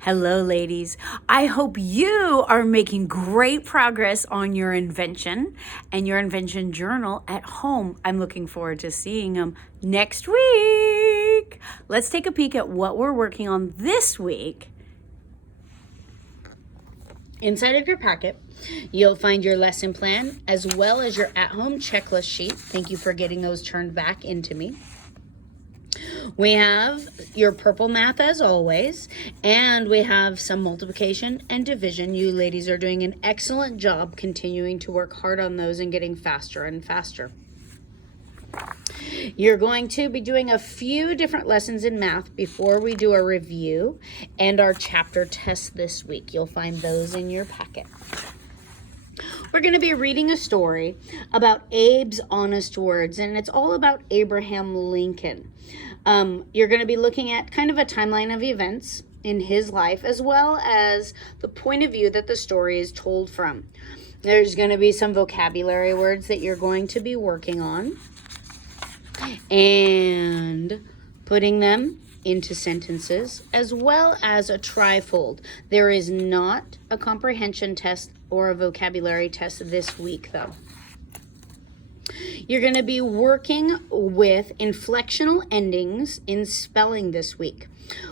Hello, ladies. I hope you are making great progress on your invention and your invention journal at home. I'm looking forward to seeing them next week. Let's take a peek at what we're working on this week. Inside of your packet, you'll find your lesson plan as well as your at-home checklist sheet. Thank you for getting those turned back into me. We have your purple math as always, and we have some multiplication and division. You ladies are doing an excellent job continuing to work hard on those and getting faster and faster. You're going to be doing a few different lessons in math before we do a review and our chapter test this week. You'll find those in your packet. We're going to be reading a story about Abe's honest words, and it's all about Abraham Lincoln. You're going to be looking at kind of a timeline of events in his life, as well as the point of view that the story is told from. There's going to be some vocabulary words that you're going to be working on and putting them into sentences, as well as a trifold. There is not a comprehension test or a vocabulary test this week, though. You're going to be working with inflectional endings in spelling this week.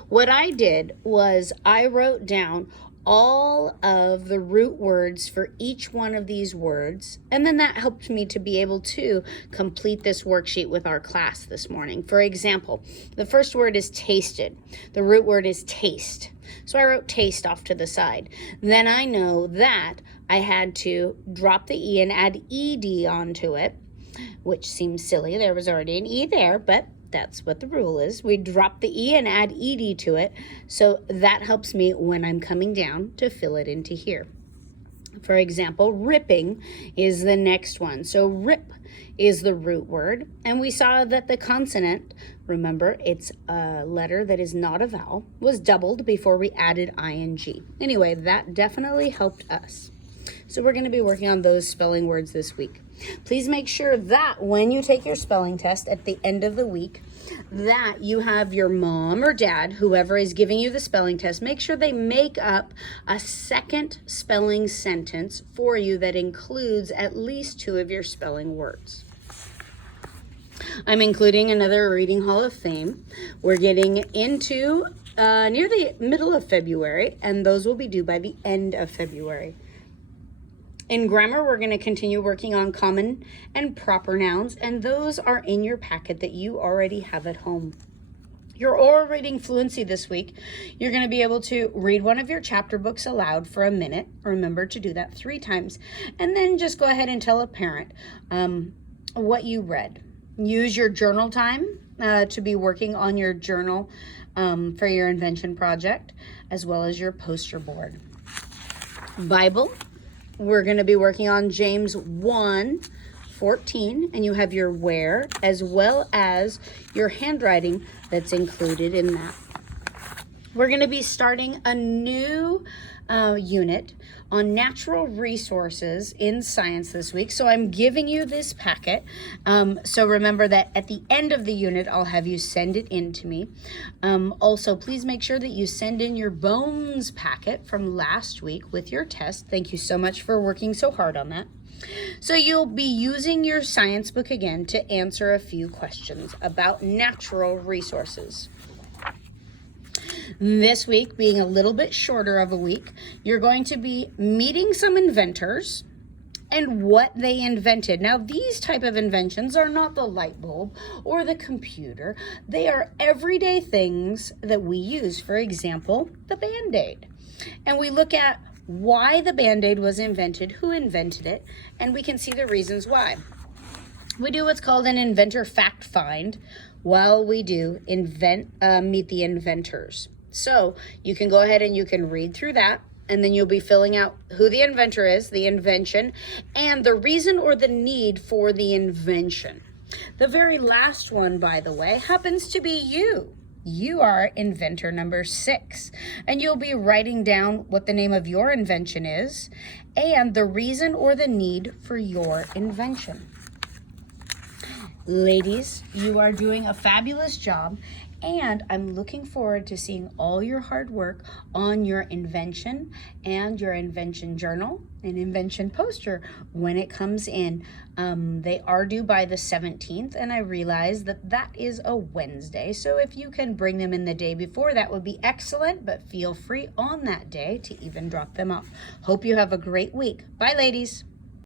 What I did was I wrote down all of the root words for each one of these words, and then that helped me to be able to complete this worksheet with our class this morning. For example, the first word is tasted. The root word is taste. So I wrote taste off to the side. Then I know that I had to drop the E and add ED onto it, which seems silly. There was already an E there, but that's what the rule is. We drop the E and add ED to it, so that helps me when I'm coming down to fill it into here. For example, ripping is the next one. So rip is the root word, and we saw that the consonant, remember, it's a letter that is not a vowel, was doubled before we added ing. Anyway, that definitely helped us. So we're going to be working on those spelling words this week. Please make sure that when you take your spelling test at the end of the week, that you have your mom or dad, whoever is giving you the spelling test, make sure they make up a second spelling sentence for you that includes at least 2 of your spelling words. I'm including another Reading Hall of Fame. We're getting into near the middle of February, and those will be due by the end of February. In grammar, we're going to continue working on common and proper nouns, and those are in your packet that you already have at home. Your oral reading fluency this week, you're going to be able to read one of your chapter books aloud for a minute. Remember to do that 3 times, and then just go ahead and tell a parent what you read. Use your journal time to be working on your journal for your invention project, as well as your poster board. Bible. We're going to be working on James 1:14, and you have your where as well as your handwriting that's included in that. We're going to be starting a new unit on natural resources in science this week. So I'm giving you this packet. So remember that at the end of the unit, I'll have you send it in to me. Also, please make sure that you send in your bones packet from last week with your test. Thank you so much for working so hard on that. So you'll be using your science book again to answer a few questions about natural resources. This week, being a little bit shorter of a week, you're going to be meeting some inventors and what they invented. Now, these type of inventions are not the light bulb or the computer. They are everyday things that we use. For example, the Band-Aid. And we look at why the Band-Aid was invented, who invented it, and we can see the reasons why. We do what's called an inventor fact find while we do meet the inventors. So you can go ahead and you can read through that, and then you'll be filling out who the inventor is, the invention, and the reason or the need for the invention. The very last one, by the way, happens to be you. You are inventor number 6, and you'll be writing down what the name of your invention is and the reason or the need for your invention. Ladies, you are doing a fabulous job, And I'm looking forward to seeing all your hard work on your invention and your invention journal and invention poster when it comes in. They are due by the 17th, and I realize that that is a Wednesday. So if you can bring them in the day before, that would be excellent, but feel free on that day to even drop them off. Hope you have a great week. Bye, ladies.